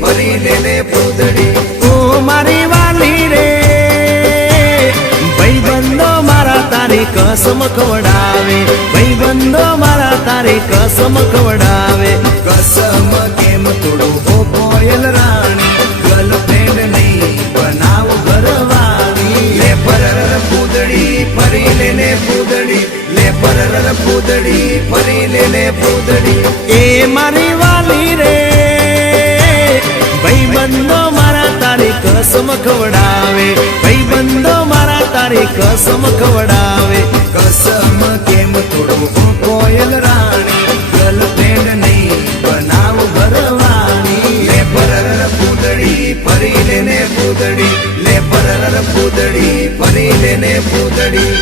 ફરી લેને પૂતળી ઓ મારી વાલી રે ભાઈબંધો મારા તારી કસમ ખવડાવે ભાઈબંધો મારા તારી કસમ ખવડાવે કસમ કેમ તોડું હો કોયલ રાણી ગર્લફ્રેન્ડ નહીં બનાવ ઘરવાળી લે પરર પૂતળી ફરી લેને પૂતળી લે પરર પૂતળી ફરી લેને પૂતળી એ મારી વાલી રે ભાઈબંધો મારા તારી કસમ ખવડાવે ભાઈબંધો મારા તારી કસમ ખવડાવે કસમ કેમ તોડું હો કોયલ રાણી ગર્લફ્રેન્ડ નહીં બનાવ ઘરવાળી લે પરર પૂતળી ફરી લેને પૂતળી લે પરર પૂતળી ફરી લેને પૂતળી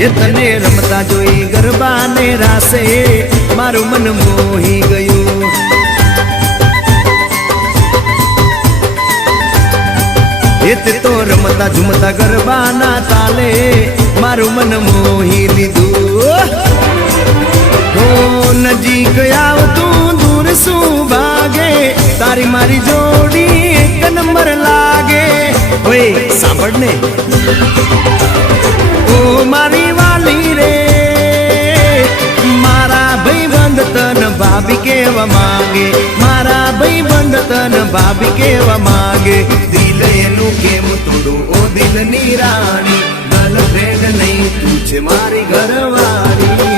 એ તને રમતા જોઈ ગરબાને રાસે મારું મન મોહી ગયું તે તો રમતા ઝુમતા ગરબાના તાલે મારું મન મોહી લીધું તો નજીક આવતું દૂર શું ભાગે તારી મારી જોડી એક નંબર લાગે ઓય સાંભળ ને ઓ મારી વાલી રે મારા ભાઈબંધ તન ભાભી કેવા માંગે મારા ભાઈબંધ તન ભાભી કેવા માંગે દિલ એનું કેમ તોડું ઓ દિલની રાણી ગર્લફ્રેન્ડ નહીં તું છે મારી ઘરવાળી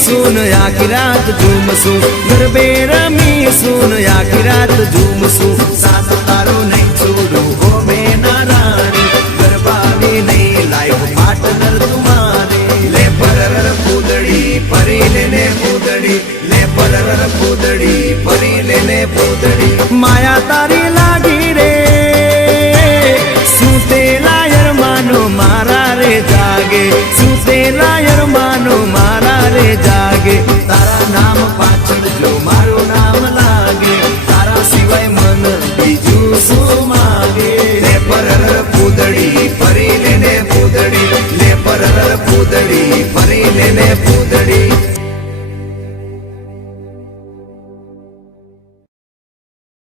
सुन आखी रात झूमसू गरबे रमी सुन आखी रात झूमसू साथ तारो नहीं छोड़ू हो मेना रानी गरबावी नहीं लाइफ पार्टनर तुम्हारे ले परर पूतड़ी फरी लेने पूतड़ी ले परर पूतड़ी फरी लेने पूतड़ी माया तारी लागी रे सूते लायर मानो मारा रे जागे सूते लायर मानो मारा रे जागे तारा नाम पाछળ જો મારું નામ લાગે તારા સિવાય મન બીજું શું માગે લે પરર પૂતળી ફરી લેને પૂતળી લે પરર પૂતળી ફરી લેને પૂતળી